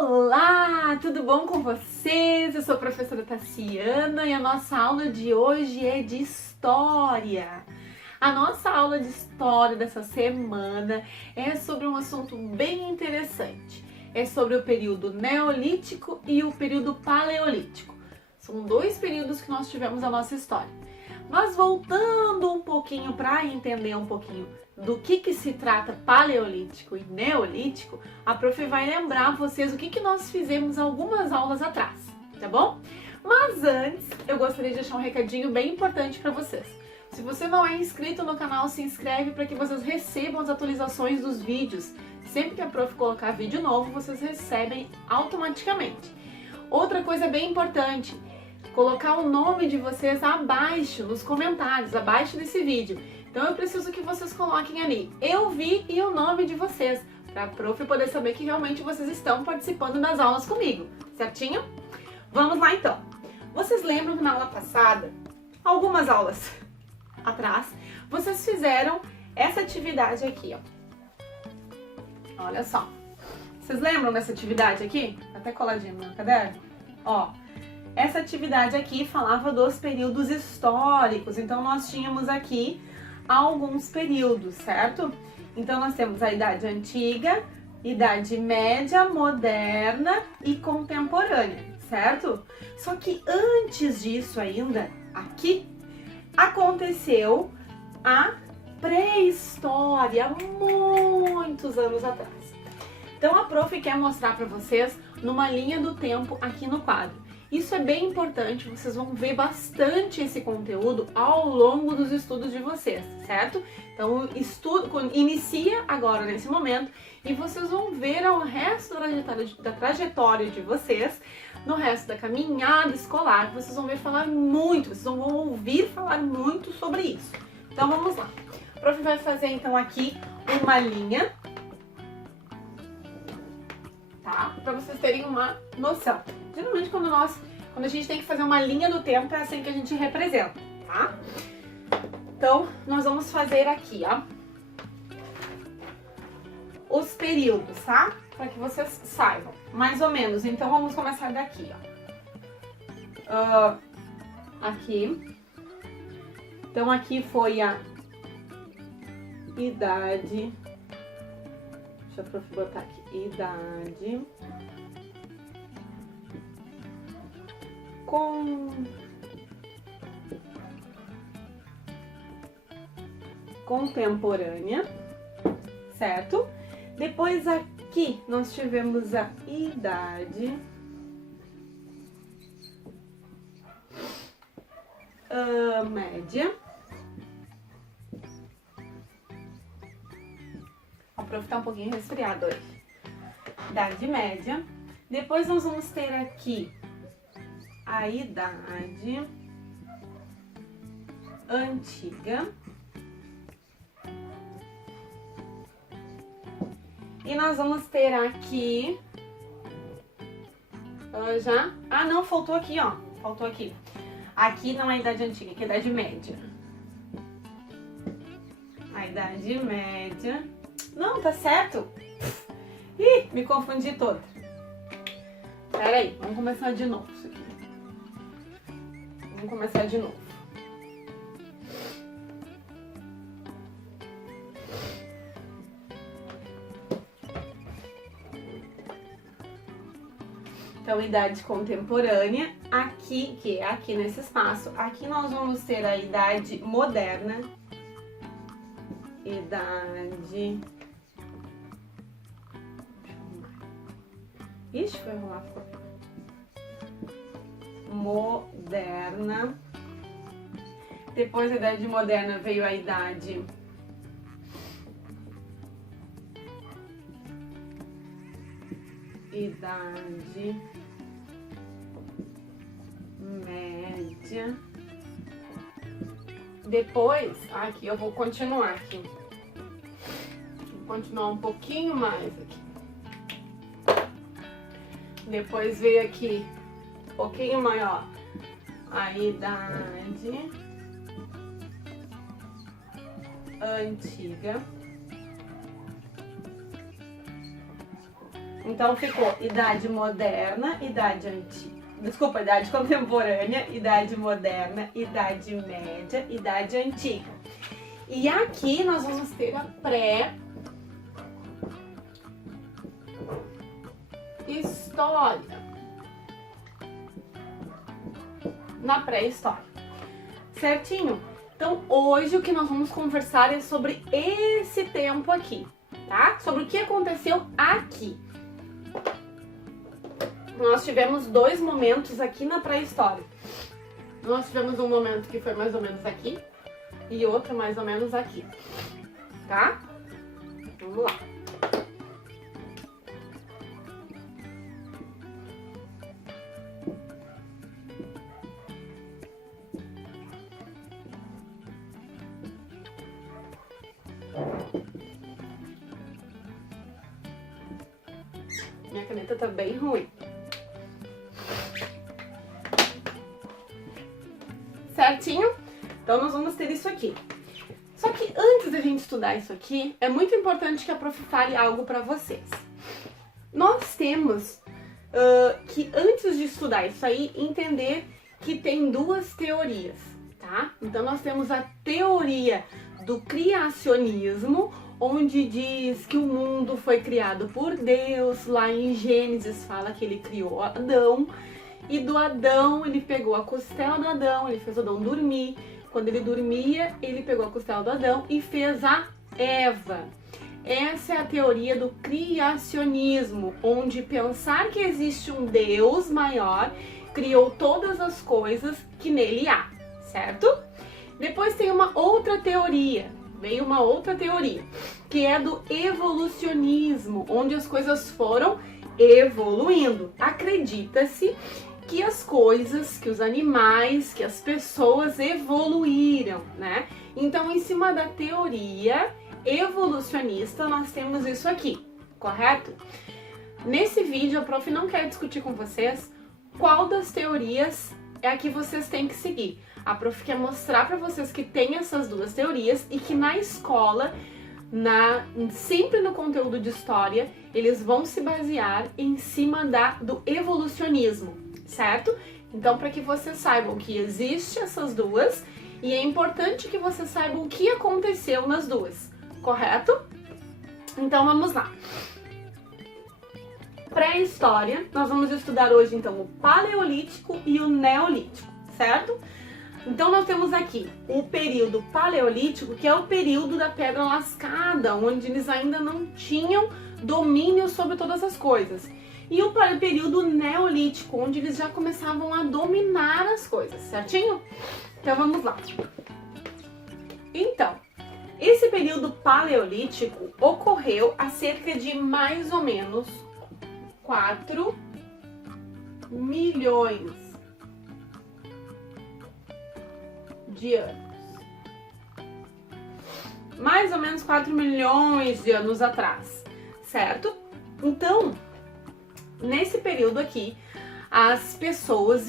Olá, tudo bom com vocês? Eu sou a professora Tassiana e a nossa aula de hoje é de História. A nossa aula de História dessa semana é sobre um assunto bem interessante. É sobre o período Neolítico e o período Paleolítico. São dois períodos que nós tivemos na nossa história. Mas voltando um pouquinho para entender um pouquinho do que se trata Paleolítico e Neolítico, a prof vai lembrar vocês o que nós fizemos algumas aulas atrás, tá bom? Mas antes, eu gostaria de deixar um recadinho bem importante para vocês. Se você não é inscrito no canal, se inscreve para que vocês recebam as atualizações dos vídeos. Sempre que a prof colocar vídeo novo, vocês recebem automaticamente. Outra coisa bem importante, colocar o nome de vocês abaixo, nos comentários, abaixo desse vídeo. Então eu preciso que vocês coloquem ali, eu vi e o nome de vocês, para a prof poder saber que realmente vocês estão participando das aulas comigo, certinho? Vamos lá então. Vocês lembram que na aula passada, algumas aulas atrás, vocês fizeram essa atividade aqui, ó. Olha só. Vocês lembram dessa atividade aqui? Tá até coladinho no meu caderno. Ó. Essa atividade aqui falava dos períodos históricos, então nós tínhamos aqui alguns períodos, certo? Então nós temos a Idade Antiga, Idade Média, Moderna e Contemporânea, certo? Só que antes disso ainda, aqui, aconteceu a pré-história, muitos anos atrás. Então a prof quer mostrar para vocês numa linha do tempo aqui no quadro. Isso é bem importante, vocês vão ver bastante esse conteúdo ao longo dos estudos de vocês, certo? Então, o estudo inicia agora nesse momento e vocês vão ver ao resto da trajetória de vocês, no resto da caminhada escolar, vocês vão ver falar muito, vocês vão ouvir falar muito sobre isso. Então, vamos lá. O prof vai fazer, então, aqui uma linha, tá? Para vocês terem uma noção. Geralmente quando a gente tem que fazer uma linha do tempo, é assim que a gente representa, tá? Então, nós vamos fazer aqui, ó, os períodos, tá? Para que vocês saibam, mais ou menos. Então, vamos começar daqui, ó. Aqui. Então, aqui foi a idade. Deixa eu botar aqui. Idade. Contemporânea, certo? Depois aqui nós tivemos a Idade Média. A prof tá um pouquinho resfriada hoje. Idade Média. Depois nós vamos ter aqui a Idade Antiga. E nós vamos ter aqui já... Ah, não, faltou aqui, ó. Faltou aqui. Aqui não é a Idade Antiga, aqui é a Idade Média. A Idade Média... Não, tá certo. Ih, me confundi toda. Pera aí, vamos começar de novo isso aqui. Vamos começar de novo. Então, idade contemporânea, aqui, que é aqui nesse espaço, aqui nós vamos ter a idade moderna, idade... Ixi, foi arrumar foto. Moderna. Depois da idade moderna veio a idade média. Depois, aqui eu vou continuar aqui. Vou continuar um pouquinho mais aqui. Depois veio aqui um pouquinho maior a Idade Antiga. Então ficou idade moderna, idade antiga. Desculpa, idade contemporânea, idade moderna, idade média, idade antiga. E aqui nós vamos ter a pré-história. Na pré-história. Certinho? Então hoje o que nós vamos conversar é sobre esse tempo aqui, tá? Sobre o que aconteceu aqui. Nós tivemos dois momentos aqui na pré-história. Nós tivemos um momento que foi mais ou menos aqui e outro mais ou menos aqui, tá? Vamos lá. Minha caneta tá bem ruim. Certinho? Então nós vamos ter isso aqui. Só que antes da gente estudar isso aqui, é muito importante que a prof fale algo para vocês. Nós temos que antes de estudar isso aí, entender que tem duas teorias, tá? Então nós temos a teoria do criacionismo, onde diz que o mundo foi criado por Deus. Lá em Gênesis fala que ele criou Adão. E do Adão, ele pegou a costela do Adão, ele fez o Adão dormir. Quando ele dormia, ele pegou a costela do Adão e fez a Eva. Essa é a teoria do criacionismo, onde pensar que existe um Deus maior criou todas as coisas que nele há, certo? Depois tem uma outra teoria, veio uma outra teoria, que é do evolucionismo, onde as coisas foram evoluindo. Acredita-se que as coisas, que os animais, que as pessoas evoluíram, né? Então, em cima da teoria evolucionista, nós temos isso aqui, correto? Nesse vídeo, a prof não quer discutir com vocês qual das teorias é a que vocês têm que seguir. A prof quer mostrar para vocês que tem essas duas teorias e que na escola, sempre no conteúdo de história, eles vão se basear em cima do evolucionismo. Certo? Então, para que vocês saibam que existe essas duas, e é importante que vocês saibam o que aconteceu nas duas, correto? Então, vamos lá. Pré-história, nós vamos estudar hoje, então, o Paleolítico e o Neolítico, certo? Então, nós temos aqui o período Paleolítico, que é o período da Pedra Lascada, onde eles ainda não tinham domínio sobre todas as coisas. E o período Neolítico, onde eles já começavam a dominar as coisas, certinho? Então vamos lá. Então, esse período Paleolítico ocorreu há cerca de mais ou menos 4 milhões de anos. Mais ou menos 4 milhões de anos atrás, certo? Então, nesse período aqui, as pessoas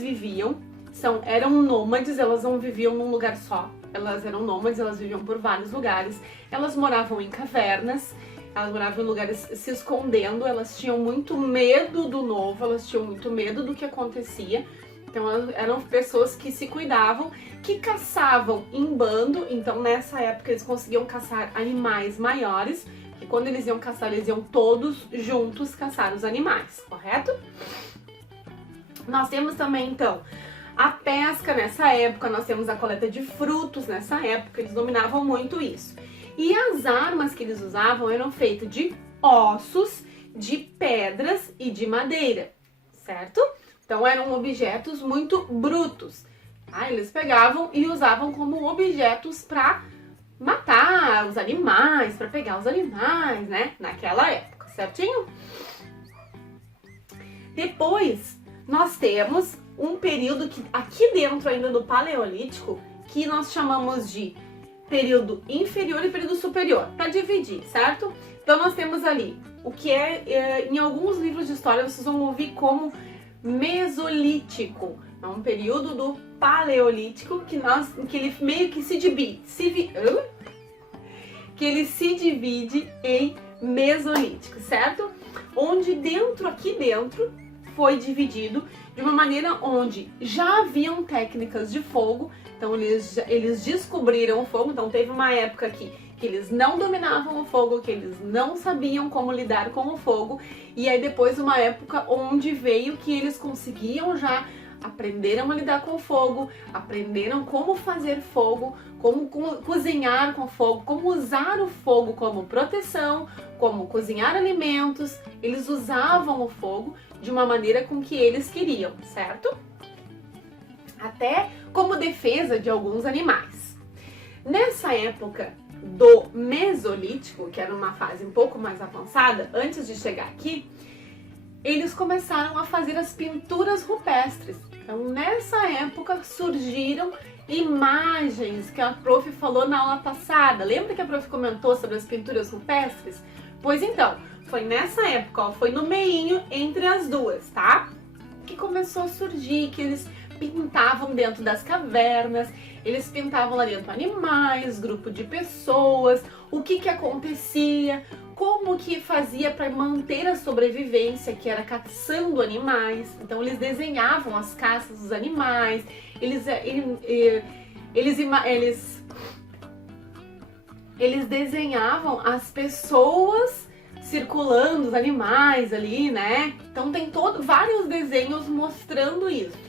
eram nômades, elas não viviam num lugar só, elas eram nômades, elas viviam por vários lugares, elas moravam em cavernas, elas moravam em lugares se escondendo, elas tinham muito medo do novo, elas tinham muito medo do que acontecia, então elas eram pessoas que se cuidavam, que caçavam em bando, então nessa época eles conseguiam caçar animais maiores, e quando eles iam caçar, eles iam todos juntos caçar os animais, correto? Nós temos também, então, a pesca nessa época, nós temos a coleta de frutos nessa época, eles dominavam muito isso. E as armas que eles usavam eram feitas de ossos, de pedras e de madeira, certo? Então eram objetos muito brutos. Tá? Eles pegavam e usavam como objetos para matar os animais, para pegar os animais, né? Naquela época, certinho? Depois, nós temos um período que aqui dentro ainda do Paleolítico, que nós chamamos de período inferior e período superior, para dividir, certo? Então nós temos ali o que em alguns livros de história vocês vão ouvir como Mesolítico. É um período do Paleolítico que ele meio que se divide, que ele se divide em Mesolítico, certo? Onde aqui dentro, foi dividido de uma maneira onde já haviam técnicas de fogo, então eles descobriram o fogo, então teve uma época aqui que eles não dominavam o fogo, que eles não sabiam como lidar com o fogo, e aí depois uma época onde veio que eles conseguiam já, aprenderam a lidar com o fogo, aprenderam como fazer fogo, como cozinhar com fogo, como usar o fogo como proteção, como cozinhar alimentos. Eles usavam o fogo de uma maneira com que eles queriam, certo? Até como defesa de alguns animais. Nessa época do Mesolítico, que era uma fase um pouco mais avançada, antes de chegar aqui, eles começaram a fazer as pinturas rupestres. Então, nessa época surgiram imagens que a prof falou na aula passada. Lembra que a prof comentou sobre as pinturas rupestres? Pois então, foi nessa época, ó, foi no meinho entre as duas, tá? Que começou a surgir, que eles pintavam dentro das cavernas, eles pintavam lá dentro animais, grupo de pessoas, o que acontecia, como que fazia para manter a sobrevivência, que era caçando animais. Então eles desenhavam as caças dos animais, eles desenhavam as pessoas circulando, os animais ali, né? Então tem vários desenhos mostrando isso.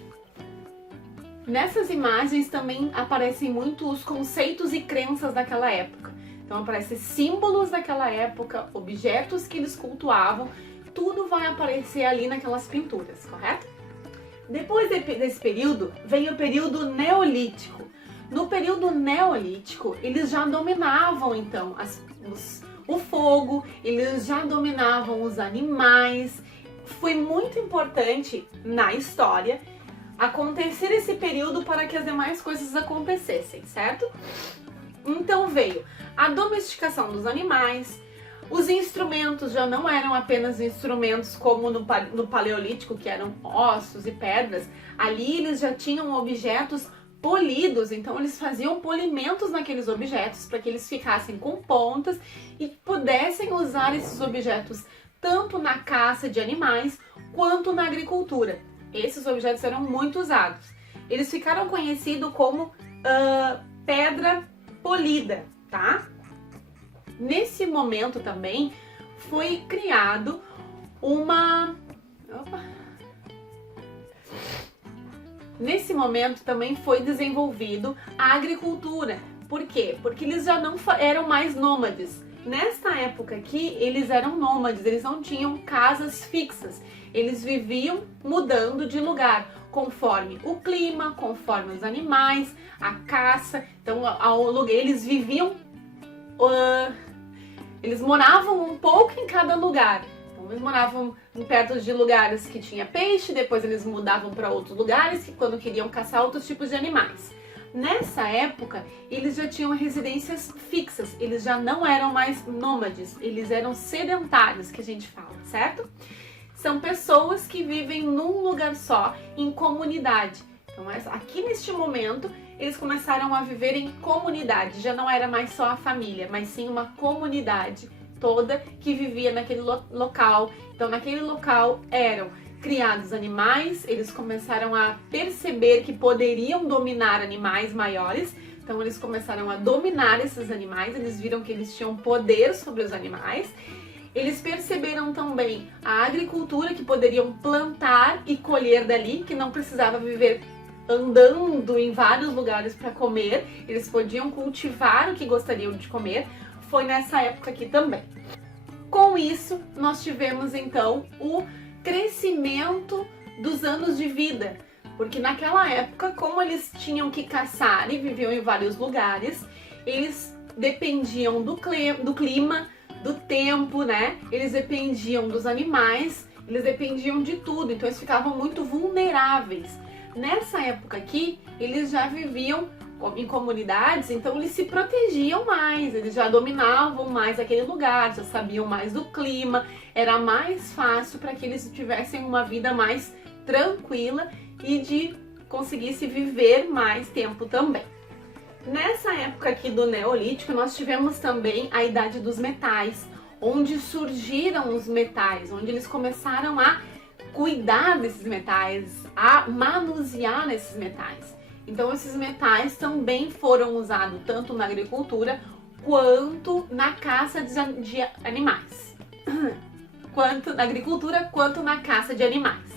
Nessas imagens também aparecem muito os conceitos e crenças daquela época. Então aparecem símbolos daquela época, objetos que eles cultuavam, tudo vai aparecer ali naquelas pinturas, correto? Depois desse período, vem o período Neolítico. No período Neolítico, eles já dominavam então o fogo, eles já dominavam os animais. Foi muito importante na história acontecer esse período para que as demais coisas acontecessem, certo? Então veio a domesticação dos animais, os instrumentos já não eram apenas instrumentos como no Paleolítico, que eram ossos e pedras. Ali eles já tinham objetos polidos, então eles faziam polimentos naqueles objetos para que eles ficassem com pontas e pudessem usar esses objetos tanto na caça de animais quanto na agricultura. Esses objetos eram muito usados. Eles ficaram conhecidos como pedra polida, tá? Nesse momento também foi criado Nesse momento também foi desenvolvido a agricultura. Por quê? Porque eles já não eram mais nômades. Nesta época aqui, eles eram nômades, eles não tinham casas fixas. Eles viviam mudando de lugar, conforme o clima, conforme os animais, a caça. Então, eles viviam... eles moravam um pouco em cada lugar. Então, eles moravam perto de lugares que tinha peixe, depois eles mudavam para outros lugares que quando queriam caçar outros tipos de animais. Nessa época, eles já tinham residências fixas, eles já não eram mais nômades, eles eram sedentários, que a gente fala, certo? São pessoas que vivem num lugar só, em comunidade. Então, aqui neste momento, eles começaram a viver em comunidade, já não era mais só a família, mas sim uma comunidade toda que vivia naquele local. Então, naquele local eram criados animais, eles começaram a perceber que poderiam dominar animais maiores, então eles começaram a dominar esses animais, eles viram que eles tinham poder sobre os animais, eles perceberam também a agricultura, que poderiam plantar e colher dali, que não precisava viver andando em vários lugares para comer, eles podiam cultivar o que gostariam de comer. Foi nessa época aqui também. Com isso, nós tivemos então o crescimento dos anos de vida, porque naquela época, como eles tinham que caçar e viviam em vários lugares, eles dependiam do clima, do tempo, né? Eles dependiam dos animais, eles dependiam de tudo, então eles ficavam muito vulneráveis. Nessa época aqui, eles já viviam em comunidades, então eles se protegiam mais, eles já dominavam mais aquele lugar, já sabiam mais do clima, era mais fácil para que eles tivessem uma vida mais tranquila e de conseguisse viver mais tempo também. Nessa época aqui do Neolítico, nós tivemos também a Idade dos Metais, onde surgiram os metais, onde eles começaram a cuidar desses metais, a manusear esses metais. Então esses metais também foram usados tanto na agricultura quanto na caça de animais. Quanto na agricultura quanto na caça de animais.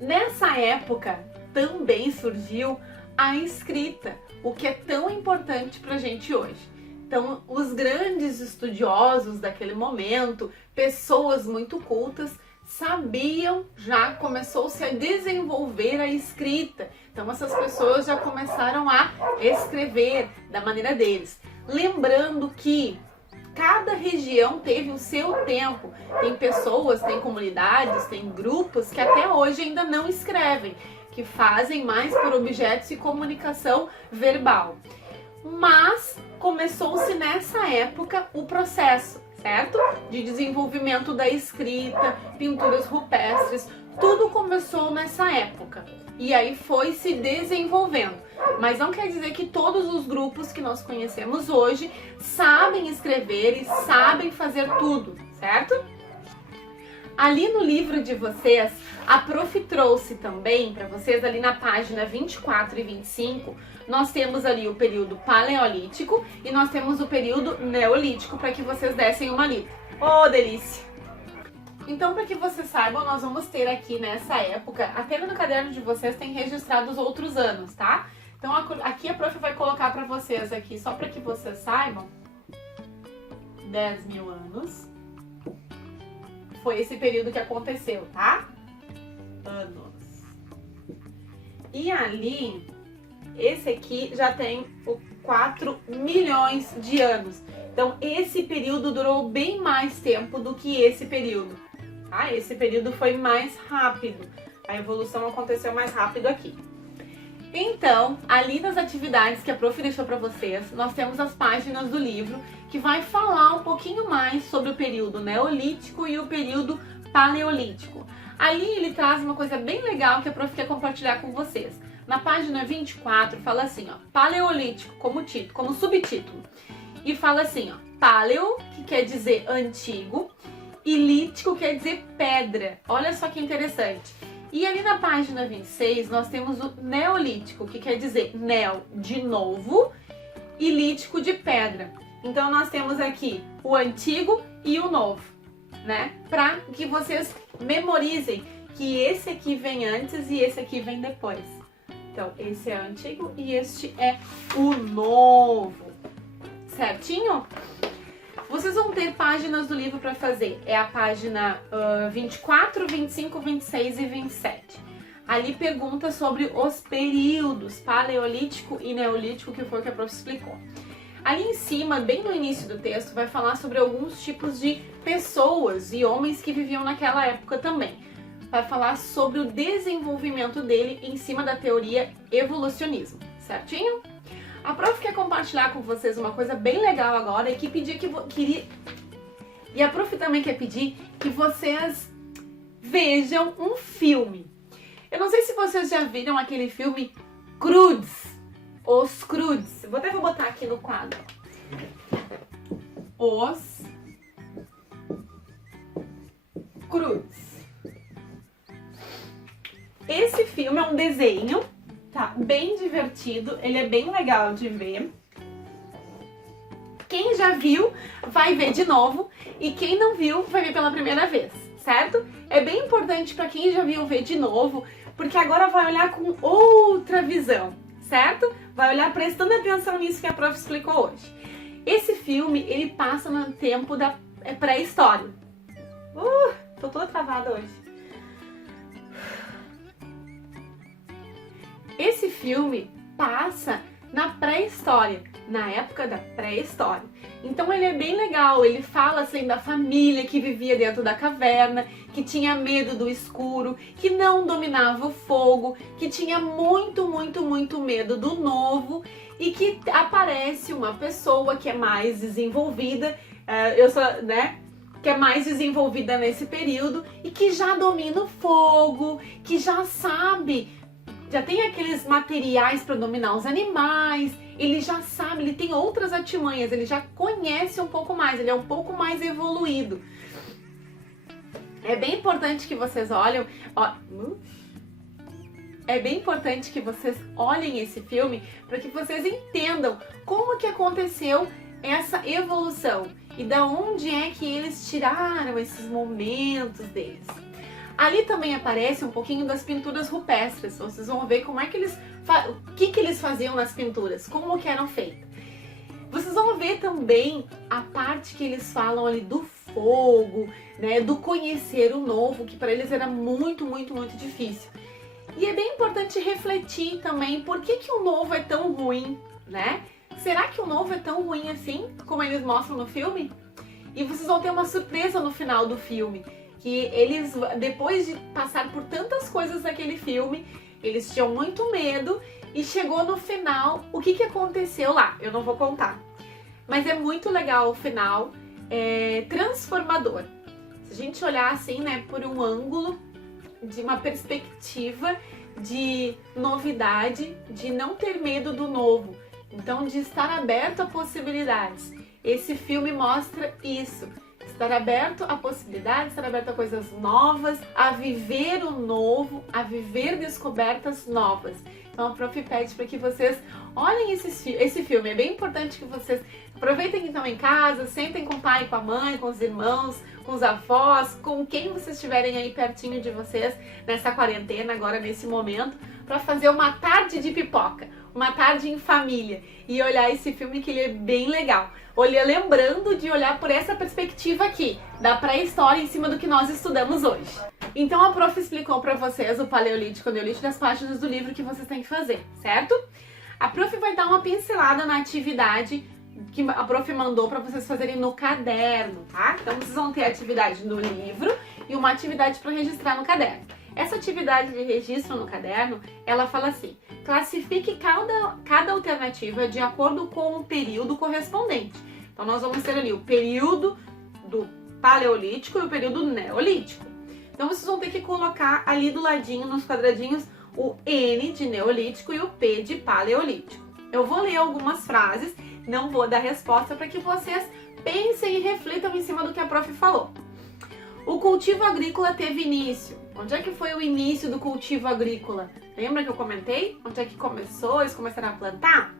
Nessa época também surgiu a escrita, o que é tão importante pra gente hoje. Então, os grandes estudiosos daquele momento, pessoas muito cultas, sabiam, já começou-se a desenvolver a escrita. Então, essas pessoas já começaram a escrever da maneira deles. Lembrando que cada região teve o seu tempo. Tem pessoas, tem comunidades, tem grupos que até hoje ainda não escrevem, que fazem mais por objetos e comunicação verbal. Mas começou-se nessa época o processo, certo? De desenvolvimento da escrita, pinturas rupestres, tudo começou nessa época. E aí foi se desenvolvendo. Mas não quer dizer que todos os grupos que nós conhecemos hoje sabem escrever e sabem fazer tudo, certo? Ali no livro de vocês, a Prof trouxe também para vocês, ali na página 24 e 25, nós temos ali o período paleolítico e nós temos o período neolítico, para que vocês dessem uma lida. Oh, delícia! Então, para que vocês saibam, nós vamos ter aqui nessa época, até no caderno de vocês tem registrado os outros anos, tá? Então, aqui a Prof vai colocar para vocês aqui, só para que vocês saibam, 10 mil anos. Foi esse período que aconteceu, tá? Anos. E ali, esse aqui já tem 4 milhões de anos. Então, esse período durou bem mais tempo do que esse período. Tá? Esse período foi mais rápido. A evolução aconteceu mais rápido aqui. Então, ali nas atividades que a Prof deixou para vocês, nós temos as páginas do livro que vai falar um pouquinho mais sobre o período neolítico e o período paleolítico. Ali ele traz uma coisa bem legal que a Prof quer compartilhar com vocês. Na página 24 fala assim, ó, paleolítico como título, como subtítulo. E fala assim, ó, paleo, que quer dizer antigo, e lítico quer dizer pedra. Olha só que interessante. E ali na página 26 nós temos o neolítico, que quer dizer neo de novo e lítico de pedra. Então nós temos aqui o antigo e o novo, né? Para que vocês memorizem que esse aqui vem antes e esse aqui vem depois. Então esse é o antigo e este é o novo. Certinho? Vocês vão ter páginas do livro para fazer. É a página 24, 25, 26 e 27. Ali pergunta sobre os períodos paleolítico e neolítico, que foi o que a Prof explicou. Ali em cima, bem no início do texto, vai falar sobre alguns tipos de pessoas e homens que viviam naquela época também. Vai falar sobre o desenvolvimento dele em cima da teoria evolucionismo. Certinho? A Prof quer compartilhar com vocês uma coisa bem legal agora e que pedir E a Prof também quer pedir que vocês vejam um filme. Eu não sei se vocês já viram aquele filme Croods, Os Croods. Vou botar aqui no quadro. Os Croods. Esse filme é um desenho, tá? Bem divertido, ele é bem legal de ver. Quem já viu vai ver de novo e quem não viu vai ver pela primeira vez, certo? É bem importante para quem já viu ver de novo, porque agora vai olhar com outra visão, certo? Vai olhar prestando atenção nisso que a Prof explicou hoje. Esse filme, ele passa no tempo da pré-história. Tô toda travada hoje. Esse filme passa na pré-história, na época da pré-história. Então ele é bem legal, ele fala assim da família que vivia dentro da caverna, que tinha medo do escuro, que não dominava o fogo, que tinha muito medo do novo e que aparece uma pessoa que é mais desenvolvida, que é mais desenvolvida nesse período e que já domina o fogo, que já sabe, já tem aqueles materiais para dominar os animais. ele já sabe, ele tem outras artimanhas, ele já conhece um pouco mais, ele é um pouco mais evoluído. É bem importante que vocês É bem importante que vocês olhem esse filme para que vocês entendam como que aconteceu essa evolução e da onde é que eles tiraram esses momentos deles. Ali também aparece um pouquinho das pinturas rupestres. Vocês vão ver como é que o que eles faziam nas pinturas, como que eram feitas. Vocês vão ver também a parte que eles falam ali do fogo, né, do conhecer o novo, que para eles era muito, muito, muito difícil. E é bem importante refletir também por que o novo é tão ruim, né? Será que o novo é tão ruim assim, como eles mostram no filme? E vocês vão ter uma surpresa no final do filme, que eles, depois de passar por tantas coisas naquele filme, eles tinham muito medo e chegou no final, o que aconteceu lá? Eu não vou contar. Mas é muito legal o final, é transformador. Se a gente olhar assim, né, por um ângulo, de uma perspectiva de novidade, de não ter medo do novo, então de estar aberto a possibilidades. Esse filme mostra isso, estar aberto a possibilidades, estar aberto a coisas novas, a viver o novo, a viver descobertas novas. Então a Prof pede para que vocês olhem esse filme, é bem importante que vocês aproveitem então em casa, sentem com o pai, com a mãe, com os irmãos, com os avós, com quem vocês estiverem aí pertinho de vocês nessa quarentena, agora nesse momento, para fazer uma tarde de pipoca, uma tarde em família e olhar esse filme que ele é bem legal. Lembrando de olhar por essa perspectiva aqui, da pré-história em cima do que nós estudamos hoje. Então a Prof explicou para vocês o Paleolítico e o Neolítico das páginas do livro que vocês têm que fazer, certo? A Prof vai dar uma pincelada na atividade que a Prof mandou para vocês fazerem no caderno, tá? Então vocês vão ter a atividade no livro e uma atividade para registrar no caderno. Essa atividade de registro no caderno, ela fala assim: classifique cada alternativa de acordo com o período correspondente. Então nós vamos ter ali o período do Paleolítico e o período Neolítico. Então vocês vão ter que colocar ali do ladinho, nos quadradinhos, o N de Neolítico e o P de Paleolítico. Eu vou ler algumas frases, não vou dar resposta, para que vocês pensem e reflitam em cima do que a Prof falou. O cultivo agrícola teve início. Onde é que foi o início do cultivo agrícola? Lembra que eu comentei? Onde é que começou? Eles começaram a plantar?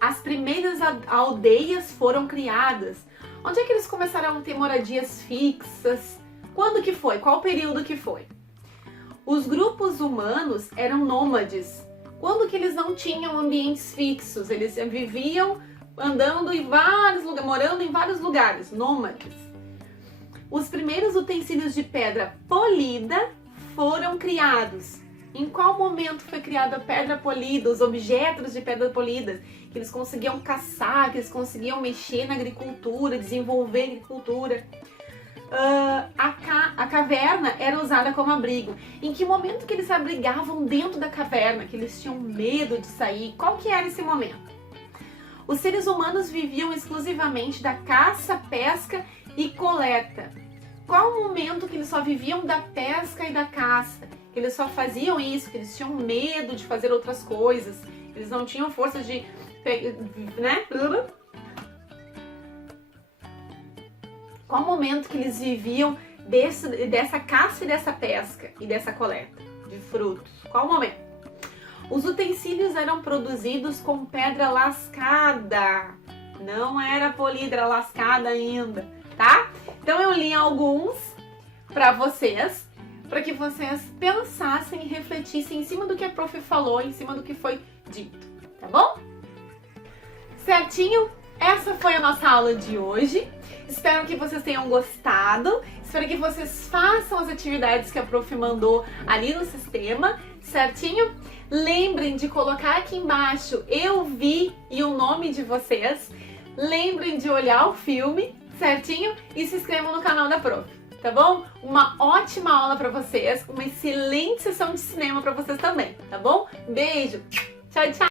As primeiras aldeias foram criadas. Onde é que eles começaram a ter moradias fixas? Quando que foi? Qual período que foi? Os grupos humanos eram nômades. Quando que eles não tinham ambientes fixos? Eles viviam andando em vários lugares, morando em vários lugares, nômades. Os primeiros utensílios de pedra polida foram criados. Em qual momento foi criada a pedra polida, os objetos de pedra polida? Que eles conseguiam caçar, que eles conseguiam mexer na agricultura, desenvolver a agricultura. A caverna era usada como abrigo. Em que momento que eles se abrigavam dentro da caverna? Que eles tinham medo de sair? Qual que era esse momento? Os seres humanos viviam exclusivamente da caça, pesca e coleta. Qual o momento que eles só viviam da pesca e da caça? Que eles só faziam isso, que eles tinham medo de fazer outras coisas, eles não tinham força de... né? Qual o momento que eles viviam dessa caça e dessa pesca e dessa coleta de frutos? Qual o momento? Os utensílios eram produzidos com pedra lascada. Não era polida, era lascada ainda, tá? Então eu li alguns para vocês, para que vocês pensassem e refletissem em cima do que a Prof falou, em cima do que foi dito, tá bom? Certinho? Essa foi a nossa aula de hoje. Espero que vocês tenham gostado. Espero que vocês façam as atividades que a Prof mandou ali no sistema, certinho? Lembrem de colocar aqui embaixo eu vi e o nome de vocês. Lembrem de olhar o filme, certinho? E se inscrevam no canal da Prof, tá bom? Uma ótima aula para vocês, uma excelente sessão de cinema para vocês também, tá bom? Beijo, tchau, tchau!